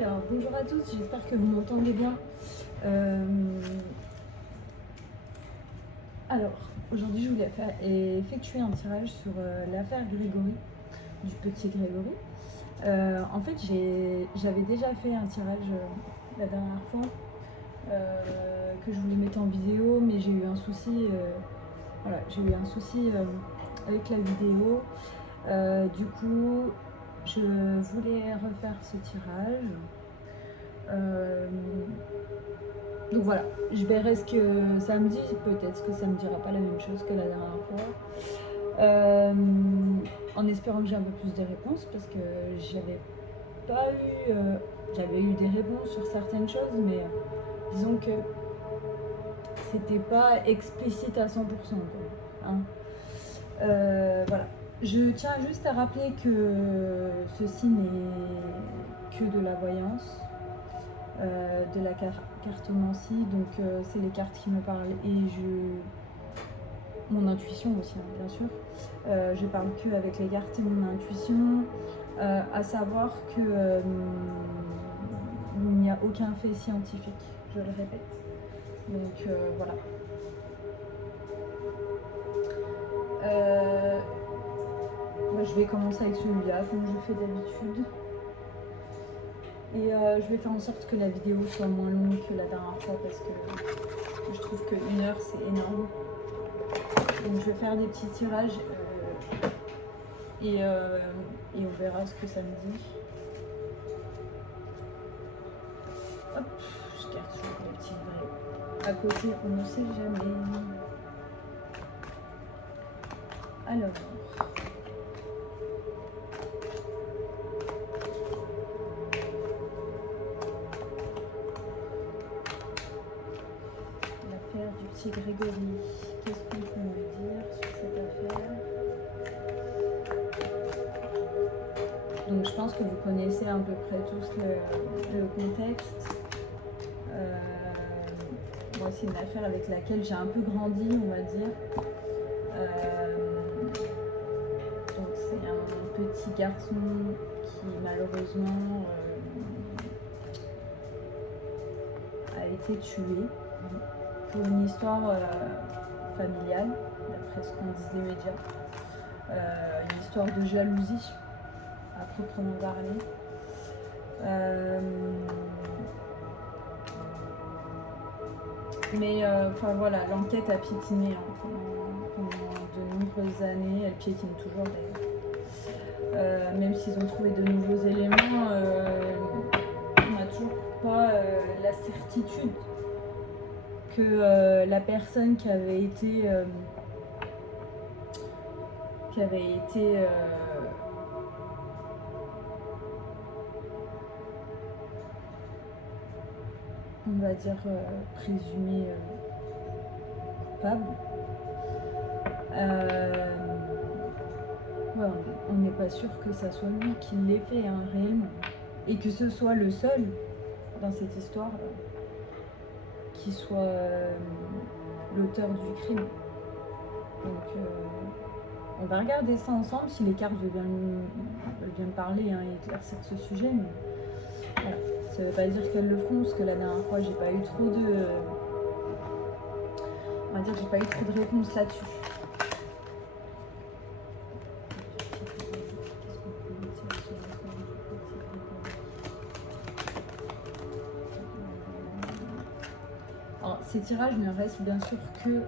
Alors, bonjour à tous, j'espère que vous m'entendez bien. Alors, aujourd'hui, je voulais effectuer un tirage sur l'affaire Grégory, du petit Grégory. En fait, j'avais déjà fait un tirage la dernière fois, que je voulais mettre en vidéo, mais j'ai eu un souci, voilà, j'ai eu un souci avec la vidéo. Du coup, je voulais refaire ce tirage. Donc voilà, je verrai ce que ça me dit, peut-être que ça me dira pas la même chose que la dernière fois. En espérant que j'ai un peu plus de réponses, parce que j'avais pas eu... j'avais eu des réponses sur certaines choses, mais disons que c'était pas explicite à 100%. Quoi, hein. Voilà. Je tiens juste à rappeler que ceci n'est que de la voyance, de la cartomancie, donc c'est les cartes qui me parlent et mon intuition aussi, hein, bien sûr. Je parle que avec les cartes et mon intuition, à savoir que il n'y a aucun fait scientifique, je le répète. Donc voilà. Je vais commencer avec celui-là, comme je fais d'habitude. Et je vais faire en sorte que la vidéo soit moins longue que la dernière fois, parce que je trouve que 1 heure, c'est énorme. Donc je vais faire des petits tirages et on verra ce que ça me dit. Hop, je garde toujours le petit livret à côté, on ne sait jamais. Alors... l'affaire du petit Grégory. Qu'est-ce qu'on peut me dire sur cette affaire? Donc je pense que vous connaissez à peu près tous le contexte. Moi, c'est une affaire avec laquelle j'ai un peu grandi, on va dire. Donc c'est un petit garçon qui malheureusement a été tué pour une histoire familiale, d'après ce qu'on disent les médias. Une histoire de jalousie, à proprement parler. Mais enfin voilà, l'enquête a piétiné pendant de nombreuses années, elle piétine toujours d'ailleurs. Même s'ils ont trouvé de nouveaux éléments, on n'a toujours pas la certitude que la personne qui avait été on va dire présumé coupable. Ouais, on n'est pas sûr que ça soit lui qui l'ait fait, hein, réellement, et que ce soit le seul dans cette histoire qui soit l'auteur du crime. Donc on va regarder ça ensemble, si les cartes veulent bien parler, hein, et éclaircir ce sujet, mais voilà. Ça veut pas dire qu'elles le feront, parce que la dernière fois j'ai pas eu trop de... On va dire que j'ai pas eu trop de réponses là-dessus. Alors ces tirages ne restent bien sûr que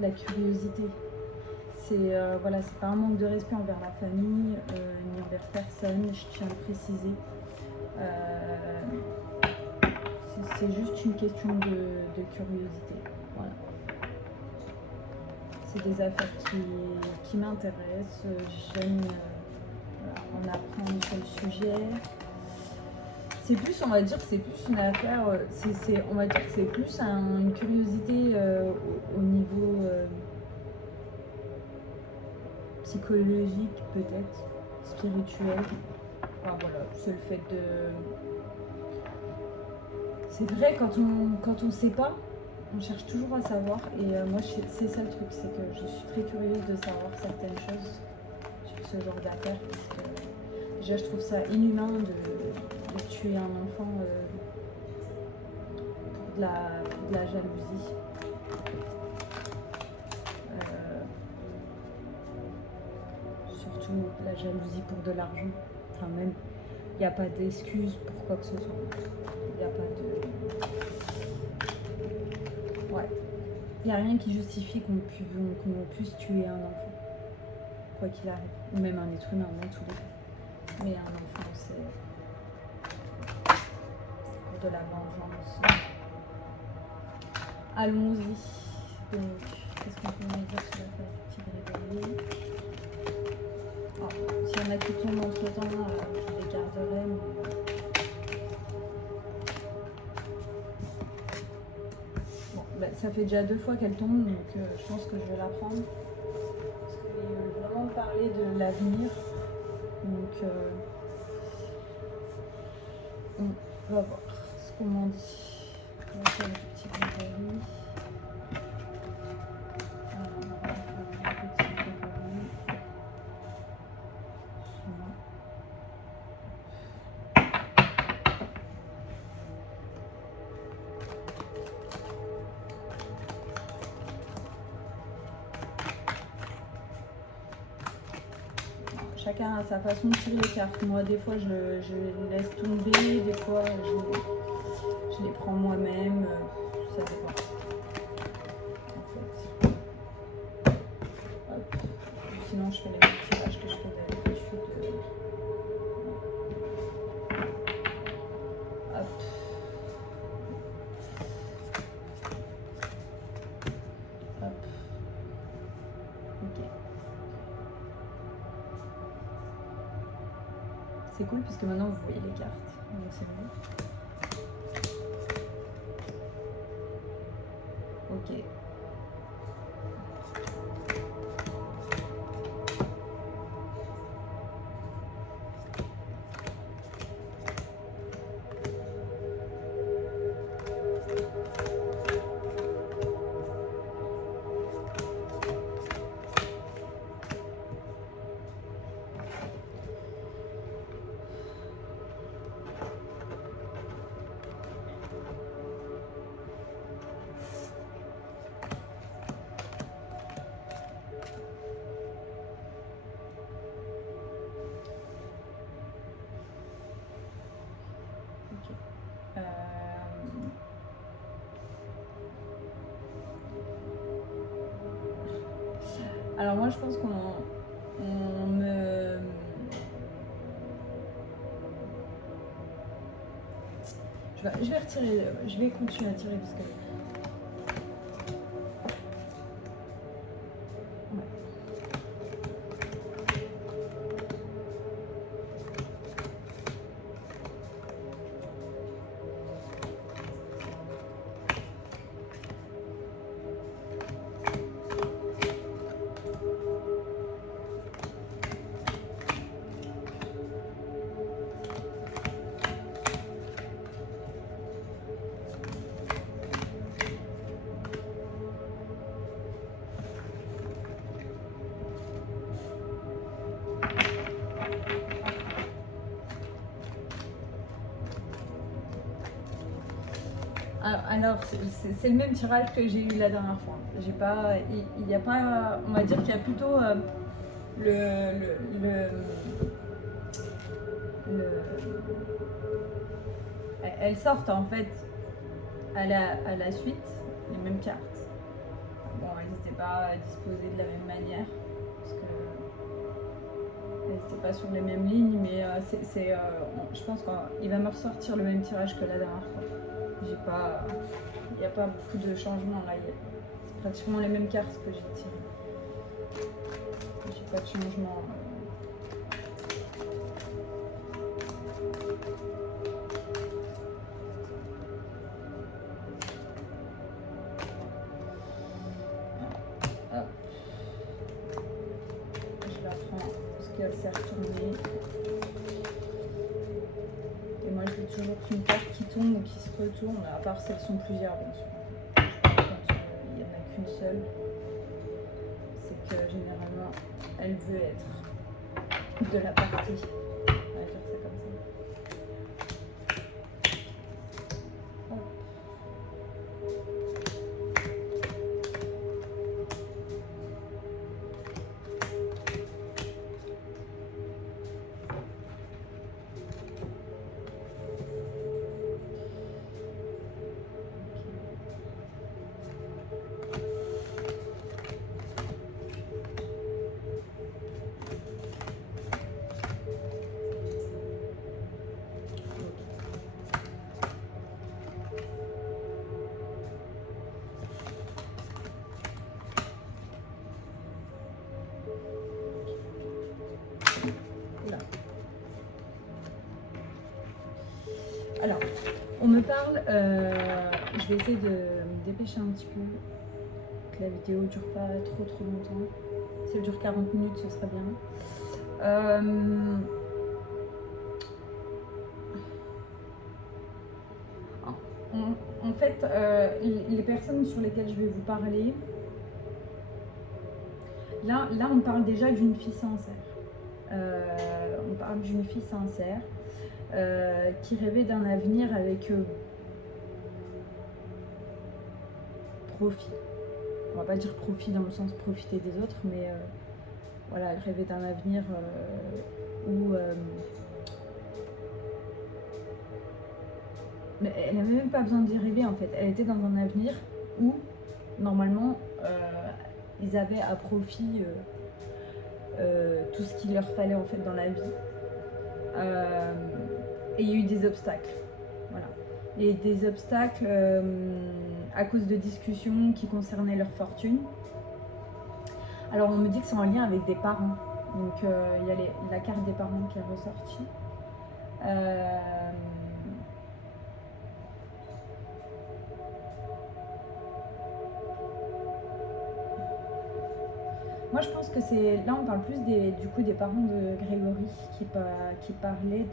la curiosité. C'est voilà, c'est pas un manque de respect envers la famille, ni envers personne, je tiens à le préciser. C'est juste une question de curiosité. Voilà. C'est des affaires qui m'intéressent, j'aime en apprendre sur le sujet. C'est plus, on va dire, c'est plus une affaire, on va dire que c'est plus une curiosité au niveau psychologique, peut-être, spirituel. Enfin, voilà, c'est le fait de... C'est vrai, quand on sait pas, on cherche toujours à savoir. Et moi, c'est ça le truc, c'est que je suis très curieuse de savoir certaines choses ce genre d'affaires parce que déjà je trouve ça inhumain de tuer un enfant pour de la jalousie. Surtout de la jalousie pour de l'argent. Enfin même, il n'y a pas d'excuse pour quoi que ce soit. Il n'y a pas de... Ouais. Il n'y a rien qui justifie qu'on puisse tuer un enfant. Quoi qu'il arrive. Ou même un être humain, dans tous les cas. Mais un enfant, c'est pour de la vengeance. Allons-y. Donc, qu'est-ce qu'on peut dire sur l'affaire du tigre éveillé? S'il y en a qui tombent entre temps, je les garderai. Mais... Bon, bah, ça fait déjà 2 fois qu'elle tombe, donc je pense que je vais la prendre. Parce qu'ils veulent vraiment parler de l'avenir. Donc, on va voir ce qu'on m'en dit. On va faire le petit Grégory. Chacun a sa façon de tirer les cartes. Moi, des fois, je laisse tomber, des fois, je les prends moi-même. Ça dépend. En fait. Hop. Sinon, je fais les mêmes tirages que je fais d'habitude. Hop. Hop. Ok. C'est cool puisque maintenant vous voyez les cartes, donc c'est bon. Ok. Alors moi je pense qu'on me... Je vais retirer, je vais continuer à tirer parce que... Alors c'est le même tirage que j'ai eu la dernière fois. J'ai pas, il n'y a pas, on va dire qu'il y a plutôt elles sortent en fait à la suite les mêmes cartes. Bon, elles n'étaient pas disposées de la même manière parce que elles n'étaient pas sur les mêmes lignes, mais je pense qu'il va me ressortir le même tirage que la dernière fois. Il n'y a pas beaucoup de changements là. C'est pratiquement les mêmes cartes que j'ai tirées. J'ai pas de changement. Hop. Je la prends parce qu'elle s'est retournée. Et moi je dis toujours qu'une carte qui tombe ou qui se retourne, à part si elles sont plusieurs bien sûr. Quand il n'y en a qu'une seule, c'est que généralement elle veut être. de la partie. On va dire ça comme ça. Hop. Oula. Alors, on me parle, je vais essayer de me dépêcher un petit peu, que la vidéo dure pas trop longtemps. Si elle dure 40 minutes, ce serait bien. En fait, les personnes sur lesquelles je vais vous parler, là on parle déjà d'une fille sincère. On parle d'une fille sincère qui rêvait d'un avenir avec profit. On va pas dire profit dans le sens profiter des autres, mais voilà, elle rêvait d'un avenir où mais elle n'avait même pas besoin d'y rêver en fait. Elle était dans un avenir où normalement ils avaient à profit tout ce qu'il leur fallait en fait dans la vie. Et il y a eu des obstacles. Voilà. Il y a eu des obstacles à cause de discussions qui concernaient leur fortune. Alors on me dit que c'est en lien avec des parents. Donc il y a la carte des parents qui est ressortie. Moi je pense que c'est... Là on parle plus du coup des parents de Grégory qui parlaient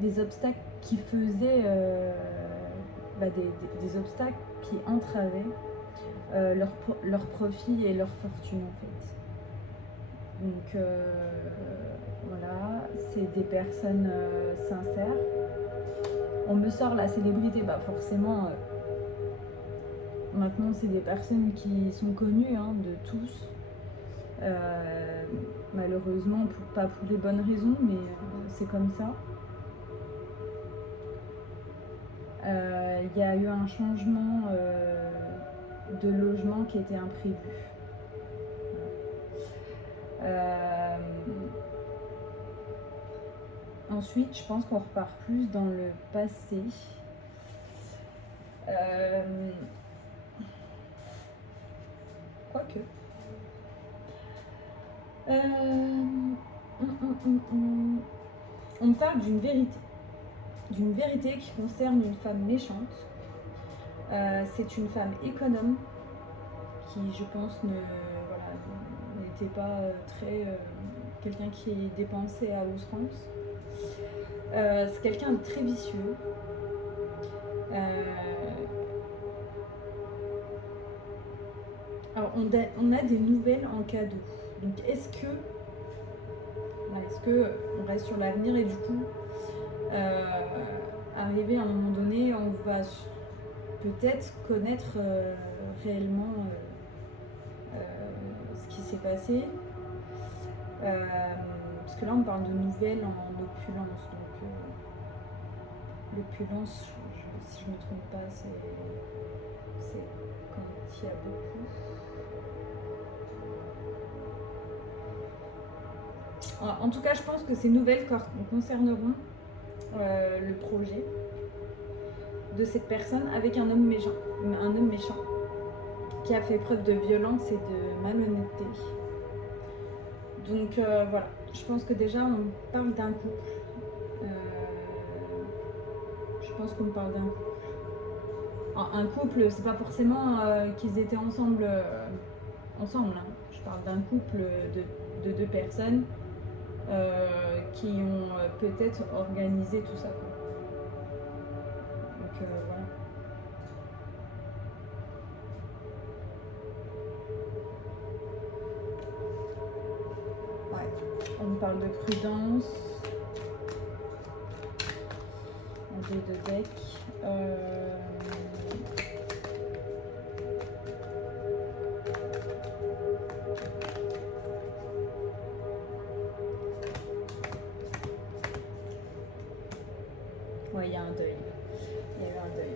des obstacles qui faisaient... des obstacles qui entravaient leur profit et leur fortune en fait. Donc voilà, c'est des personnes sincères. On me sort la célébrité, bah forcément maintenant c'est des personnes qui sont connues hein, de tous. Malheureusement pas pour les bonnes raisons, mais c'est comme ça. Il y a eu un changement de logement qui était imprévu. Ensuite, je pense qu'on repart plus dans le passé. Quoique. On me parle d'une vérité. D'une vérité qui concerne une femme méchante. C'est une femme économe qui, je pense, n'était pas très... quelqu'un qui dépensait à outrance. C'est quelqu'un de très vicieux. Alors, on a des nouvelles en cadeau. Donc, est-ce que on reste sur l'avenir et du coup, arrivé à un moment donné, on va peut-être connaître réellement ce qui s'est passé. Parce que là, on parle de nouvelles en opulence. Donc, l'opulence, si je ne me trompe pas, c'est quand il y a beaucoup. En tout cas, je pense que ces nouvelles concerneront le projet de cette personne avec un homme méchant, qui a fait preuve de violence et de malhonnêteté. Donc voilà, je pense que déjà on parle d'un couple. Je pense qu'on parle d'un couple. Un couple, c'est pas forcément qu'ils étaient ensemble. Hein. Je parle d'un couple de deux personnes qui ont peut-être organisé tout ça. Donc voilà. Ouais. On me parle de prudence. Un dé de deck. Ouais, il y a un deuil. Il y a eu un deuil.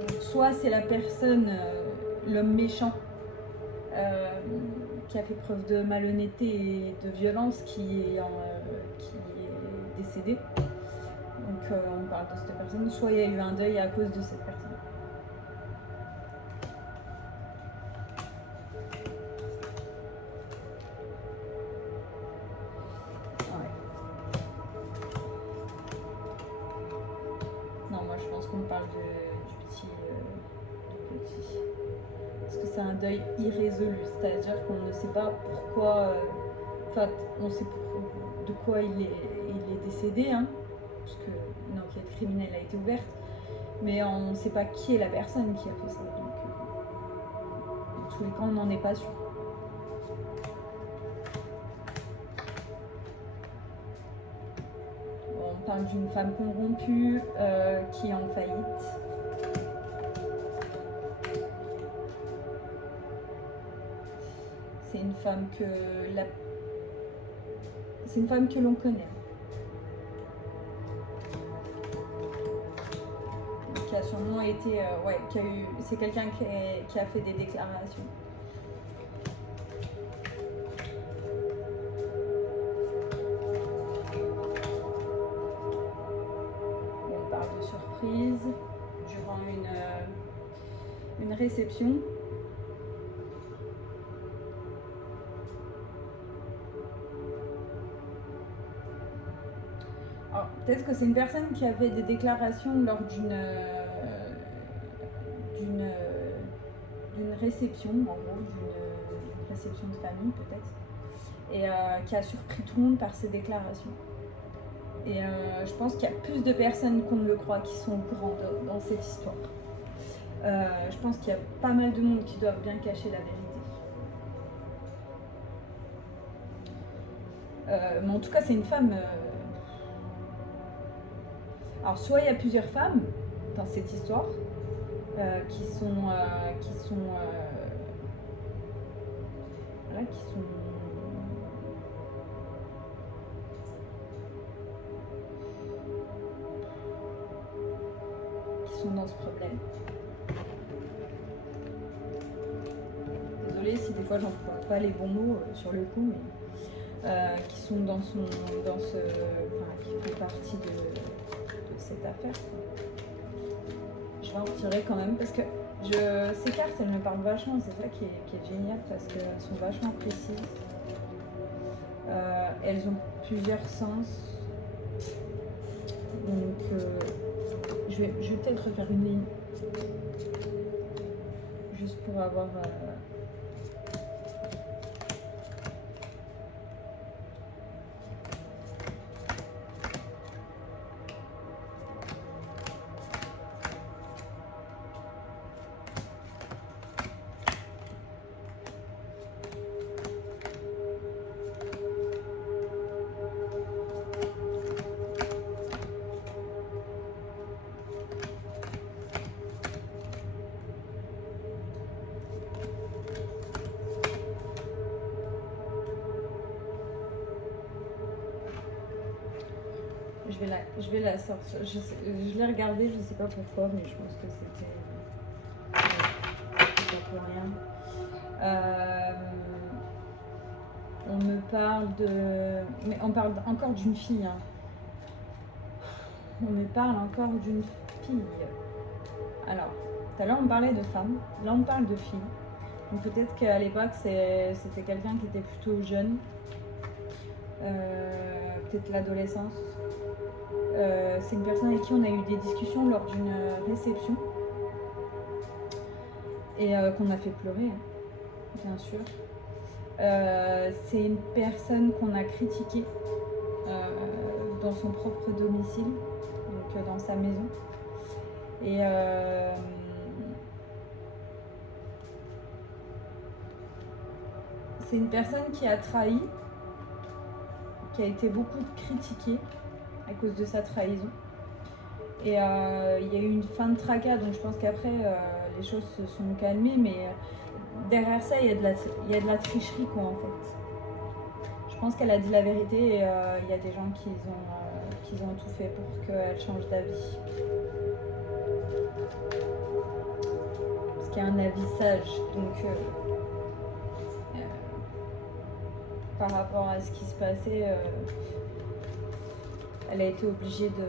Donc, soit c'est la personne, l'homme méchant, qui a fait preuve de malhonnêteté et de violence qui est décédé. Donc on parle de cette personne. Soit il y a eu un deuil à cause de cette personne. Ouais. Non, moi je pense qu'on parle du petit. Parce que c'est un deuil irrésolu. C'est-à-dire qu'on ne sait pas pourquoi. Enfin, on sait de quoi il est décédé, hein, parce que une enquête criminelle a été ouverte, mais on ne sait pas qui est la personne qui a fait ça. Donc, dans tous les cas, on n'en est pas sûr. Bon, on parle d'une femme corrompue qui est en faillite. C'est une femme que l'on connaît. Qui a sûrement été, c'est quelqu'un qui a fait des déclarations. On parle de surprise durant une réception. Alors, peut-être que c'est une personne qui a fait des déclarations lors d'une réception, en gros, d'une réception de famille peut-être, et qui a surpris tout le monde par ses déclarations. Et je pense qu'il y a plus de personnes qu'on ne le croit qui sont au courant dans cette histoire. Je pense qu'il y a pas mal de monde qui doivent bien cacher la vérité. Mais en tout cas, c'est une femme. Alors, soit il y a plusieurs femmes dans cette histoire qui sont dans ce problème. Désolée si des fois j'emploie pas les bons mots sur le coup, mais qui sont qui font partie de cette affaire. Je vais en retirer quand même parce que ces cartes elles me parlent vachement, c'est ça qui est génial parce qu'elles sont vachement précises. Elles ont plusieurs sens. Donc je vais peut-être refaire une ligne juste pour avoir je vais la sortir. Je l'ai regardée, je ne sais pas pourquoi, mais je pense que c'était pas pour rien. On me parle mais on parle encore d'une fille. Hein. On me parle encore d'une fille. Alors, tout à l'heure on parlait de femmes, là on parle de filles. Donc peut-être qu'à l'époque c'était quelqu'un qui était plutôt jeune. Peut-être l'adolescence. C'est une personne avec qui on a eu des discussions lors d'une réception et qu'on a fait pleurer, bien sûr. C'est une personne qu'on a critiquée dans son propre domicile, donc dans sa maison. Et C'est une personne qui a trahi, qui a été beaucoup critiquée à cause de sa trahison. Et il y a eu une fin de tracas, donc je pense qu'après les choses se sont calmées, mais derrière ça, il y a de la tricherie, quoi, en fait. Je pense qu'elle a dit la vérité et il y a des gens qui ont tout fait pour qu'elle change d'avis. Parce qu'il y a un avis sage, donc par rapport à ce qui se passait, elle a été obligée de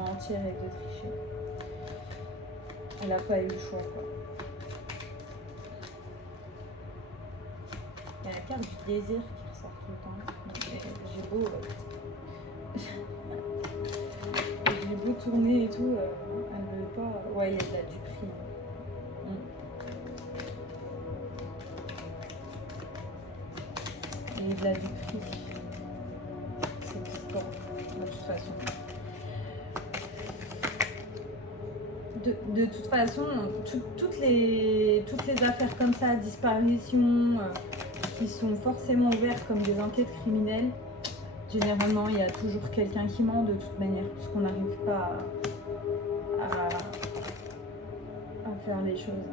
mentir et de tricher. Elle n'a pas eu le choix, quoi. Il y a la carte du désir qui ressort tout le temps. J'ai beau... j'ai beau tourner et tout, elle veut pas... Ouais, il y a de la duperie. Il y a de la duperie. C'est différent, de toute façon. De toute façon, toutes les affaires comme ça, disparition, qui sont forcément ouvertes comme des enquêtes criminelles, généralement il y a toujours quelqu'un qui ment de toute manière, puisqu'on n'arrive pas à faire les choses.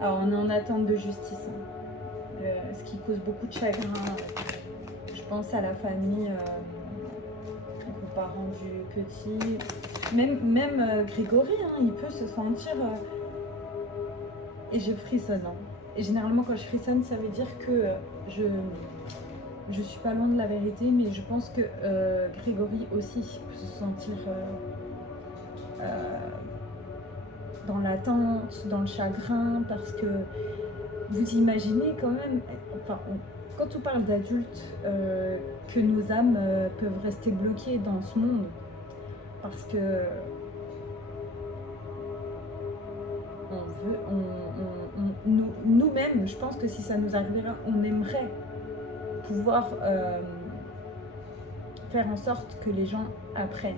Alors on est en attente de justice, hein. Ce qui cause beaucoup de chagrin. Je pense à la famille, aux parents du petit. Même Grégory, hein, il peut se sentir... et je frissonne. Hein. Et généralement, quand je frissonne, ça veut dire que je suis pas loin de la vérité, mais je pense que Grégory aussi peut se sentir dans l'attente, dans le chagrin, parce que vous imaginez quand même... Enfin, quand on parle d'adultes, que nos âmes peuvent rester bloquées dans ce monde, parce que nous-mêmes, je pense que si ça nous arrivera, on aimerait pouvoir faire en sorte que les gens apprennent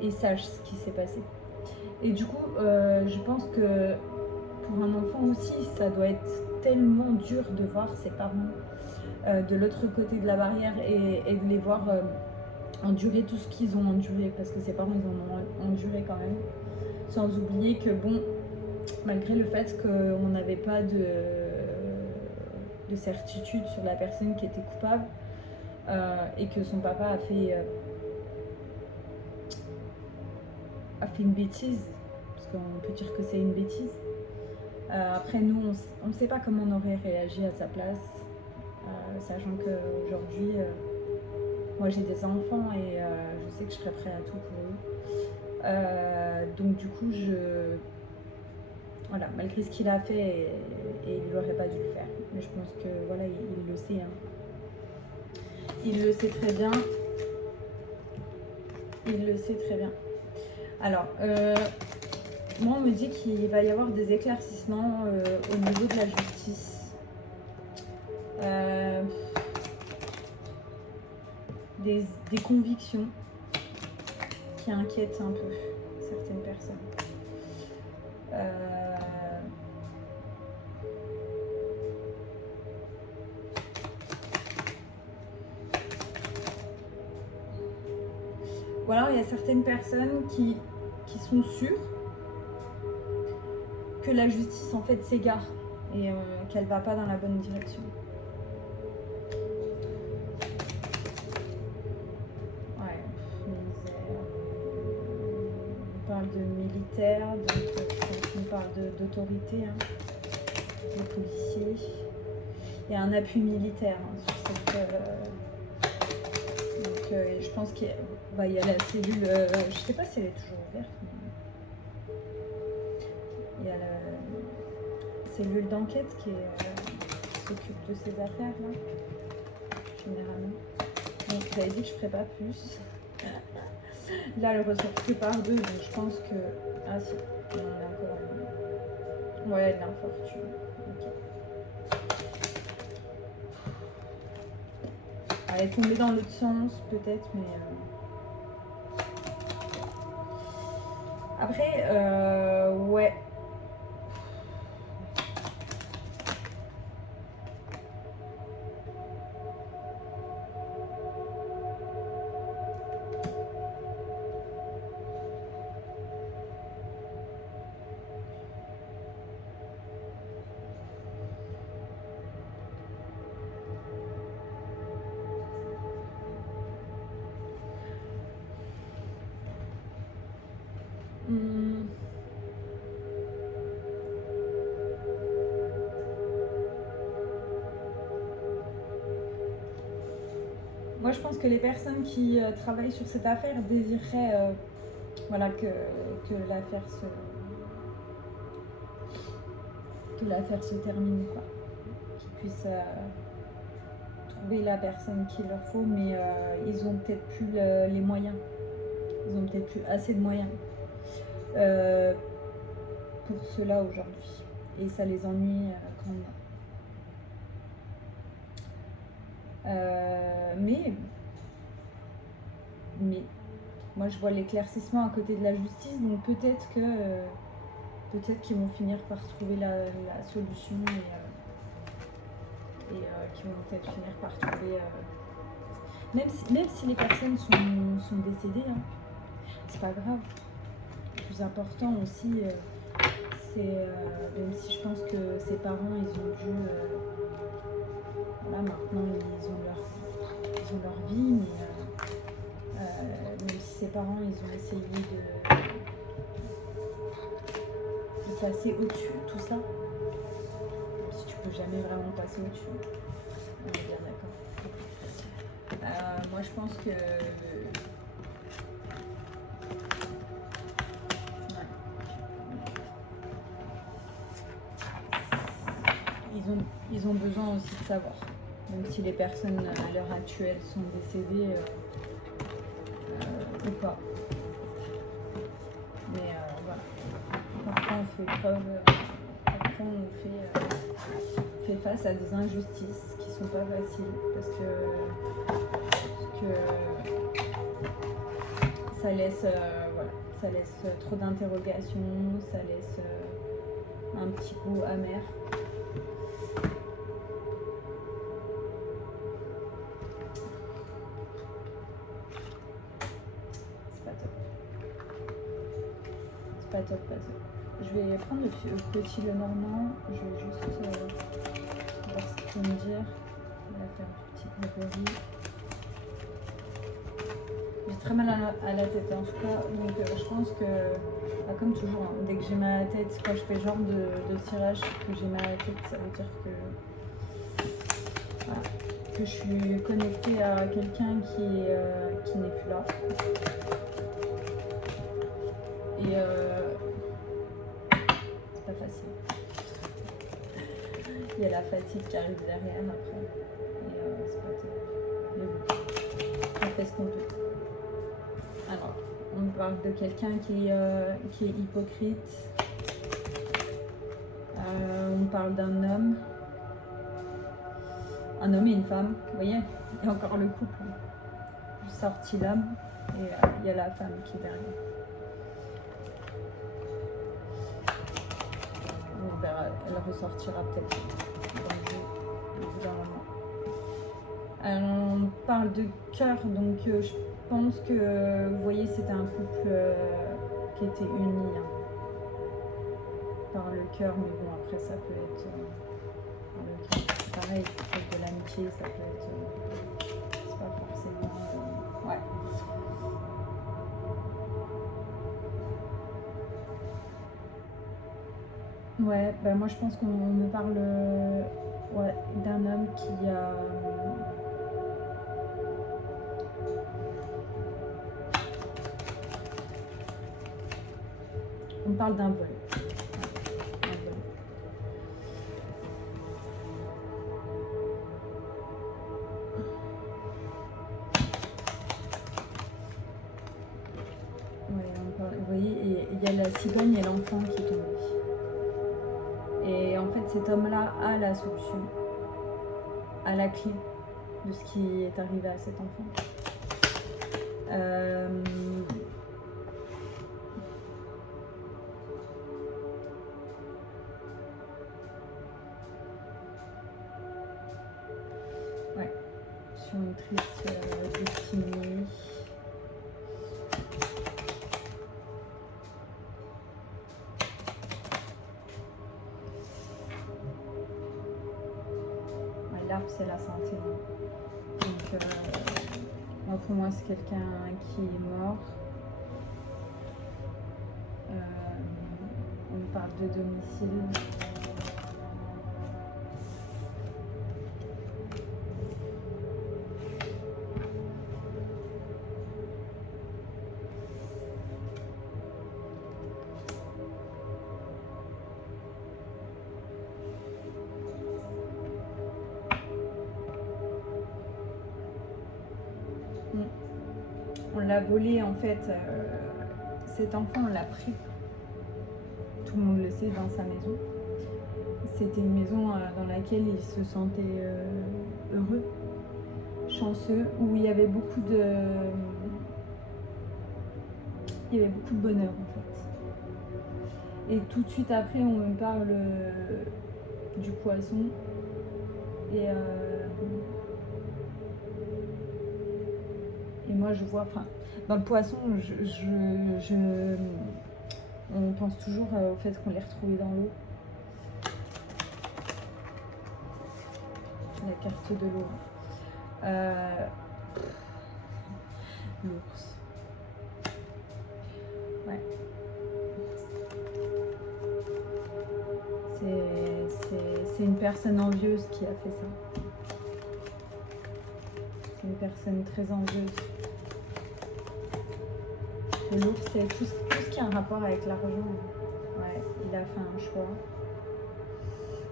et sachent ce qui s'est passé. Et du coup, je pense que pour un enfant aussi, ça doit être tellement dur de voir ses parents de l'autre côté de la barrière et de les voir endurer tout ce qu'ils ont enduré, parce que ses parents ils en ont enduré quand même, sans oublier que bon, malgré le fait qu'on n'avait pas de certitude sur la personne qui était coupable, et que son papa a fait une bêtise, parce qu'on peut dire que c'est une bêtise. Après nous, on ne sait pas comment on aurait réagi à sa place, sachant qu'aujourd'hui, moi j'ai des enfants et je sais que je serais prête à tout pour eux. Donc du coup, voilà, malgré ce qu'il a fait, et il n'aurait pas dû le faire. Mais je pense que voilà, il le sait. Hein. Il le sait très bien. Il le sait très bien. Alors, moi on me dit qu'il va y avoir des éclaircissements au niveau de la justice. Des convictions qui inquiètent un peu certaines personnes. Ou alors il y a certaines personnes qui sont sûres que la justice en fait s'égare et qu'elle va pas dans la bonne direction. Ouais, misère. On parle de militaires, donc on parle d'autorité, hein, de policiers. Il y a un appui militaire, hein, sur cette... donc je pense qu'il y a la cellule, je sais pas si elle est toujours ouverte, mais il y a la cellule d'enquête qui s'occupe de ces affaires-là, généralement. Donc j'avais dit que je ferais pas plus. Là, elle ressort que par deux, donc je pense que... Ah si, il y en a encore une. Ouais, de l'infortune. Ok. Elle est tombée dans l'autre sens, peut-être, mais... Après, ouais. Hmm. Moi, je pense que les personnes qui travaillent sur cette affaire désireraient voilà, que l'affaire se termine, quoi. Qu'ils puissent trouver la personne qu'il leur faut, mais ils ont peut-être plus les moyens. Ils ont peut-être plus assez de moyens pour cela aujourd'hui. Et ça les ennuie quand même. Mais moi je vois l'éclaircissement à côté de la justice, donc peut-être qu'ils vont finir par trouver la solution et qu'ils vont peut-être finir par trouver même si les personnes sont décédées, hein, c'est pas grave. Le plus important aussi c'est même si je pense que ses parents ils ont dû voilà, maintenant ils ont leur vie, mais même si ses parents ils ont essayé de passer au-dessus de tout ça, même si tu peux jamais vraiment passer au-dessus, on est bien d'accord. Moi je pense que ils ont besoin aussi de savoir, même si les personnes à l'heure actuelle sont décédées ou pas. Mais voilà, parfois on fait preuve, parfois on fait face à des injustices qui sont pas faciles parce que ça laisse voilà, ça laisse trop d'interrogations, ça laisse un petit goût amer. Pas top. Je vais prendre le petit Lenormand, je vais juste voir ce qu'il peut me dire. On va faire un petit Grégory. J'ai très mal à la tête en tout cas, donc je pense que, comme toujours, hein, dès que j'ai mal à la tête, quand je fais genre de tirage que j'ai mal à la tête, ça veut dire que, voilà, que je suis connectée à quelqu'un qui n'est plus là. Et c'est pas facile. Il y a la fatigue qui arrive derrière après. Et c'est pas terrible. Mais bon, on fait ce qu'on peut. Alors, on parle de quelqu'un qui est hypocrite. On parle d'un homme. Un homme et une femme, vous voyez. Et encore le couple. J'ai sorti l'homme et il y a la femme qui est derrière. On verra, elle ressortira peut-être dans le jeu au bout d'un moment. On parle de cœur, donc je pense que, vous voyez, c'était un couple qui était uni hein, par le cœur, mais bon, après ça peut être par le cœur. Pareil, ça peut être de l'amitié, ça peut être. C'est pas forcément. Ouais. Ouais, bah moi je pense qu'on me parle d'un homme qui a. On parle d'un vol. Vous voyez, il y a la cigogne et l'enfant qui est tombé. Et en fait, cet homme-là a la solution, a la clé de ce qui est arrivé à cet enfant. sur une triste destinée. L'arbre, c'est la santé. Donc, moi, pour moi, c'est quelqu'un qui est mort. On parle de domicile. On l'a volé en fait, cet enfant on l'a pris, tout le monde le sait, dans sa maison. C'était une maison dans laquelle il se sentait heureux, chanceux, où il y avait beaucoup de bonheur en fait. Et tout de suite après on me parle du poisson et moi je vois, enfin dans le poisson on pense toujours au fait qu'on l'ait retrouvé dans l'eau. La carte de l'eau. L'ours. Ouais. C'est une personne envieuse qui a fait ça. C'est une personne très envieuse. Et l'ours, c'est tout ce qui a un rapport avec l'argent. Ouais, il a fait un choix.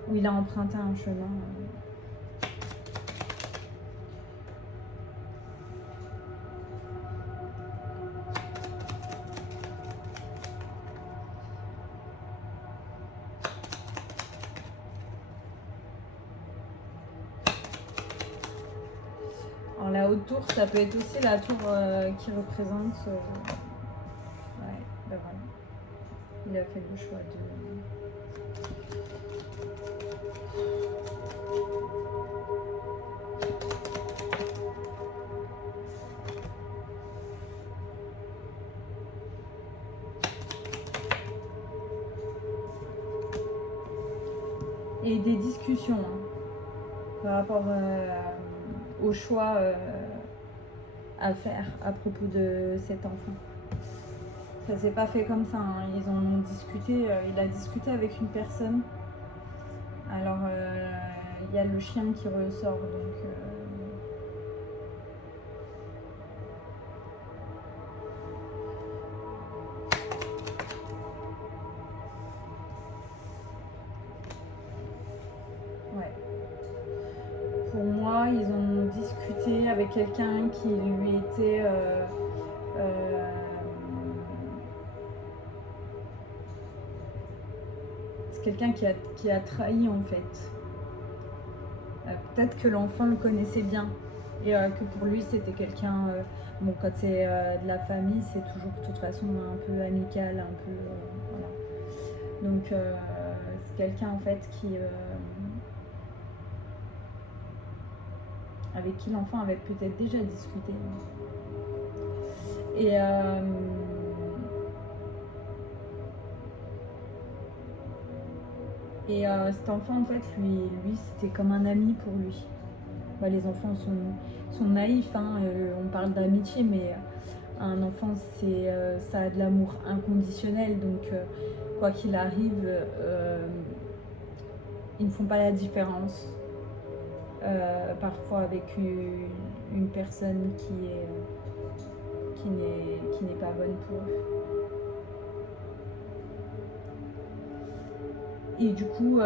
Ou il a emprunté un chemin. Alors la haute tour, ça peut être aussi la tour qui représente... ouais, ben voilà. Il a fait le choix de... Et des discussions par rapport au choix à faire à propos de cet enfant. Ça s'est pas fait comme ça, hein. Ils en ont discuté, il a discuté avec une personne. Alors il y a le chien qui ressort, donc ouais. Pour moi, ils ont discuté avec quelqu'un qui lui était c'est quelqu'un qui a trahi en fait. Peut-être que l'enfant le connaissait bien et que pour lui c'était quelqu'un, bon quand c'est de la famille c'est toujours de toute façon un peu amical, un peu voilà. Donc c'est quelqu'un en fait qui avec qui l'enfant avait peut-être déjà discuté. Et cet enfant, en fait, lui c'était comme un ami pour lui. Bah, les enfants sont naïfs, hein, on parle d'amitié, mais un enfant, ça a de l'amour inconditionnel. Donc, quoi qu'il arrive, ils ne font pas la différence. Parfois avec une personne qui n'est pas bonne pour eux. Et du coup,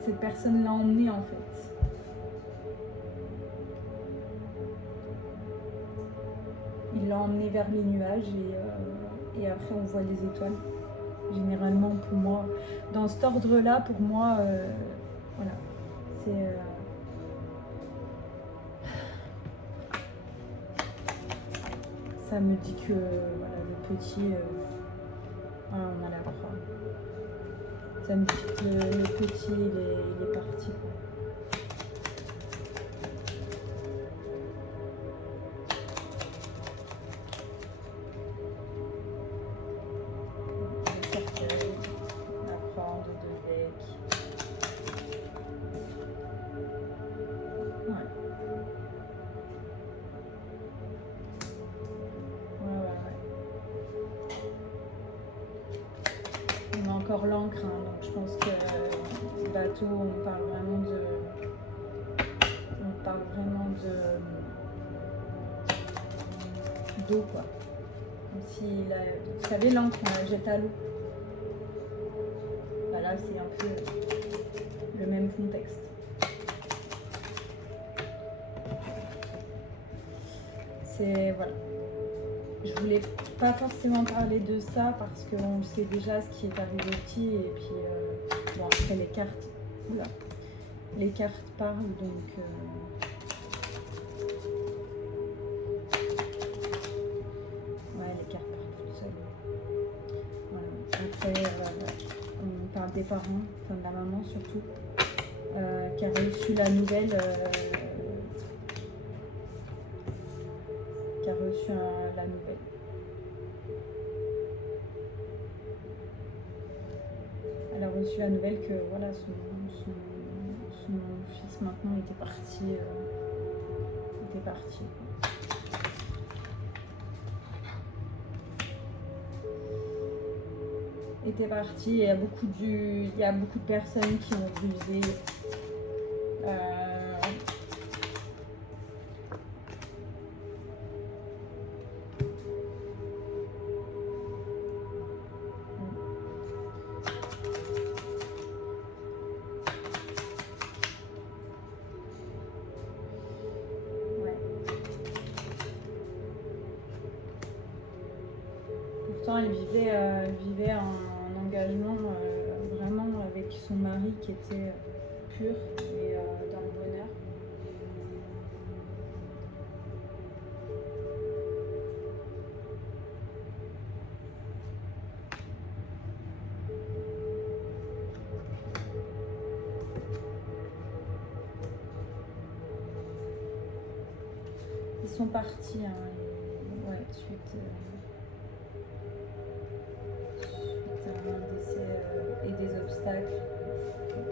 cette personne l'a emmené en fait. Il l'a emmené vers les nuages et après on voit les étoiles. Généralement pour moi, dans cet ordre-là, pour moi, voilà, c'est... ça me dit que voilà, le petit, voilà, on a la croix. Ça me dit que le petit, il est parti. encore l'encre, hein, donc je pense que bateau, on parle vraiment d'eau, quoi. Comme si vous savez, l'encre, on la jette à l'eau. Bah là, c'est un peu le même contexte. C'est voilà. Je voulais pas forcément parler de ça parce qu'on sait déjà ce qui est arrivé au petit et puis bon, après les cartes, oula, les cartes parlent donc ouais, les cartes parlent toutes seules. Voilà. Après on parle des parents, enfin de la maman surtout, qui a reçu la nouvelle, la nouvelle. Elle a reçu la nouvelle que voilà, son fils maintenant était parti. Était parti et il y a beaucoup de personnes qui ont rusé. Elle vivait un engagement vraiment avec son mari qui était pur et dans le bonheur. Ils sont partis, hein, ouais, suite à un décès et des obstacles. Donc,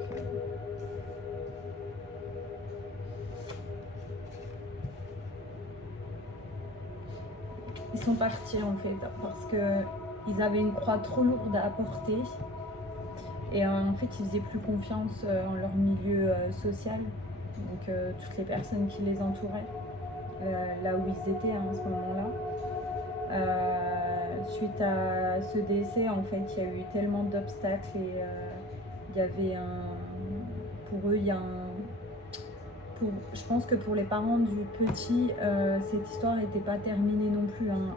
ils sont partis en fait parce qu'ils avaient une croix trop lourde à porter et en fait ils faisaient plus confiance en leur milieu social, donc toutes les personnes qui les entouraient, là où ils étaient à ce moment-là. Suite à ce décès, en fait, il y a eu tellement d'obstacles et il y avait pour eux, je pense que pour les parents du petit, cette histoire n'était pas terminée non plus, hein,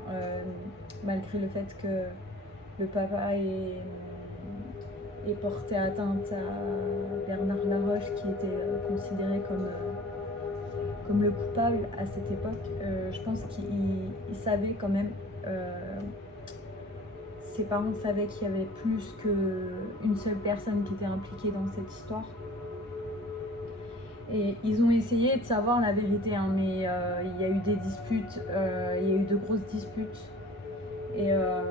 malgré le fait que le papa ait porté atteinte à Bernard Laroche, qui était considéré comme le coupable à cette époque. Je pense qu'il savait quand même, ses parents savaient qu'il y avait plus qu'une seule personne qui était impliquée dans cette histoire. Et ils ont essayé de savoir la vérité, hein, mais il y a eu des disputes, il y a eu de grosses disputes. Et à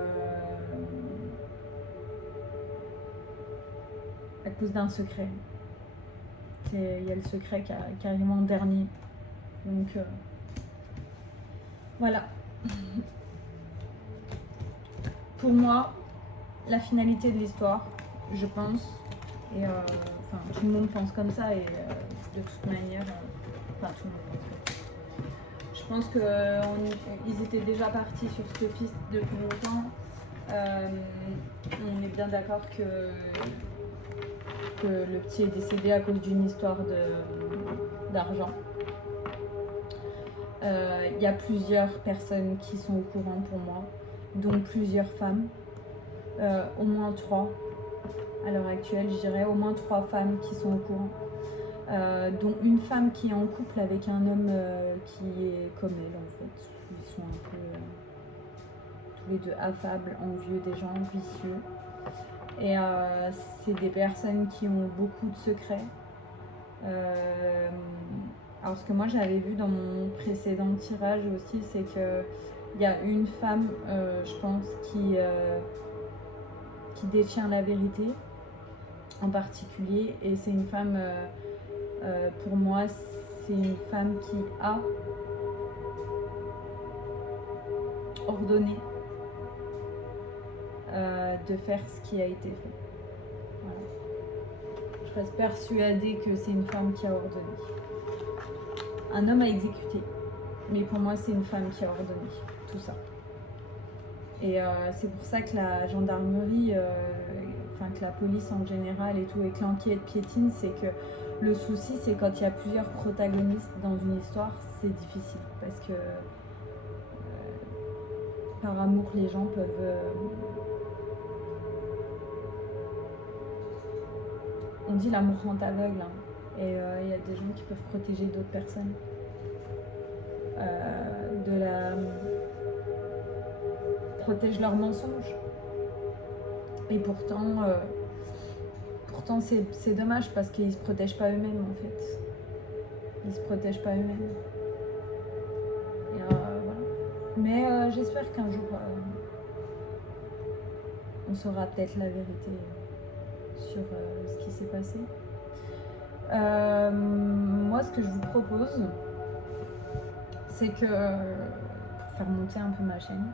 cause d'un secret. Il y a le secret qui arrive en dernier. Donc voilà. Pour moi, la finalité de l'histoire, je pense, et enfin tout le monde pense comme ça, et de toute manière, enfin tout le monde pense comme ça. Je pense qu'ils étaient déjà partis sur cette piste depuis longtemps. On est bien d'accord que le petit est décédé à cause d'une histoire d'argent. Il y a plusieurs personnes qui sont au courant pour moi, dont plusieurs femmes, au moins 3 à l'heure actuelle, je dirais au moins 3 femmes qui sont au courant, dont une femme qui est en couple avec un homme qui est comme elle en fait. Ils sont un peu tous les deux affables, envieux des gens, vicieux. Et c'est des personnes qui ont beaucoup de secrets. Alors ce que moi j'avais vu dans mon précédent tirage aussi, c'est que il y a une femme, je pense, qui détient la vérité en particulier, et c'est une femme, pour moi, c'est une femme qui a ordonné de faire ce qui a été fait. reste persuadée que c'est une femme qui a ordonné. Un homme a exécuté, mais pour moi c'est une femme qui a ordonné tout ça. Et c'est pour ça que la gendarmerie, enfin que la police en général et tout, et que l'enquête piétine, c'est que le souci c'est quand il y a plusieurs protagonistes dans une histoire, c'est difficile parce que par amour les gens peuvent... on dit l'amour rend aveugle, hein, et il y a des gens qui peuvent protéger d'autres personnes de la... protègent leurs mensonges. Et pourtant c'est dommage parce qu'ils se protègent pas eux-mêmes en fait. Ils se protègent pas eux-mêmes. Et voilà. Mais j'espère qu'un jour on saura peut-être la vérité sur ce qui s'est passé. Moi, ce que je vous propose, c'est que pour faire monter un peu ma chaîne,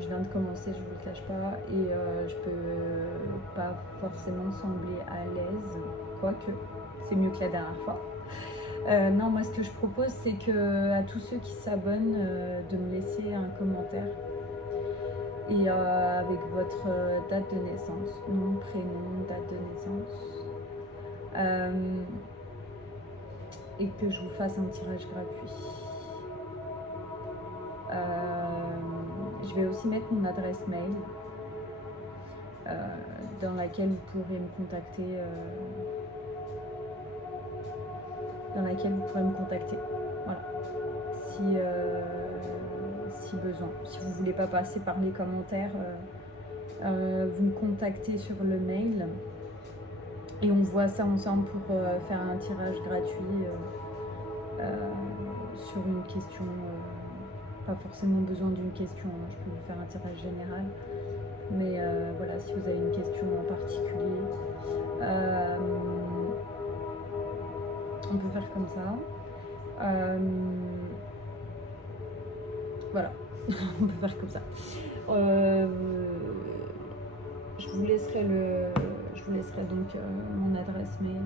je viens de commencer, je vous le cache pas, et je peux pas forcément sembler à l'aise, quoique c'est mieux que la dernière fois. Non, moi ce que je propose, c'est que à tous ceux qui s'abonnent, de me laisser un commentaire et avec votre date de naissance, nom, prénom, date de naissance, et que je vous fasse un tirage gratuit. Je vais aussi mettre mon adresse mail dans laquelle vous pourrez me contacter. Voilà. Si besoin. Si vous ne voulez pas passer par les commentaires, vous me contactez sur le mail et on voit ça ensemble pour faire un tirage gratuit sur une question. Pas forcément besoin d'une question, hein. Je peux vous faire un tirage général. Mais voilà, si vous avez une question en particulier, on peut faire comme ça. Voilà, on peut faire comme ça. Je vous laisserai donc mon adresse mail.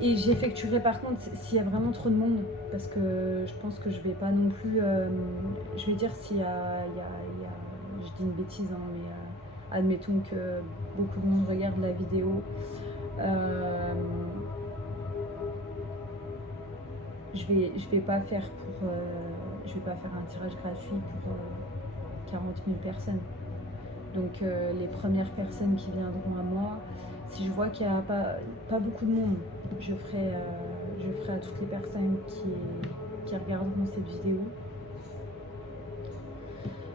Et j'effectuerai par contre s'il y a vraiment trop de monde, parce que je pense que je vais pas non plus. Je vais dire s'il y a, je dis une bêtise, hein, mais admettons que beaucoup de monde regarde la vidéo. Je vais pas faire je vais pas faire un tirage gratuit pour 40 000 personnes. Donc les premières personnes qui viendront à moi, si je vois qu'il n'y a pas beaucoup de monde, je ferai à toutes les personnes qui regarderont cette vidéo.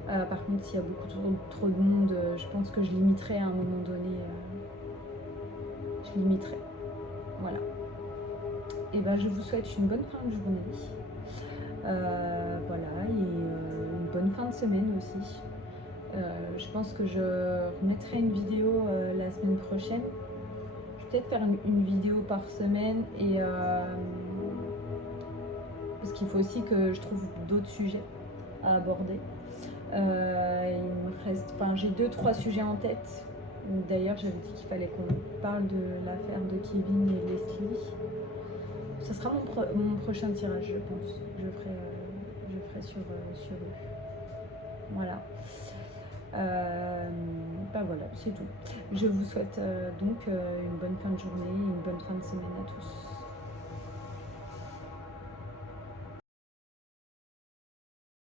Par contre, s'il y a beaucoup trop de monde, je pense que je limiterai à un moment donné. Je limiterai. Voilà. Et ben, je vous souhaite une bonne fin de journée. Voilà, et une bonne fin de semaine aussi. Je pense que je remettrai une vidéo la semaine prochaine. Je vais peut-être faire une vidéo par semaine, et parce qu'il faut aussi que je trouve d'autres sujets à aborder. Il me reste, j'ai 2-3 sujets en tête. D'ailleurs, j'avais dit qu'il fallait qu'on parle de l'affaire de Kevin et Leslie. Ça sera mon prochain tirage, je pense. Je ferai sur eux. Voilà. Voilà, c'est tout. Je vous souhaite donc une bonne fin de journée et une bonne fin de semaine à tous.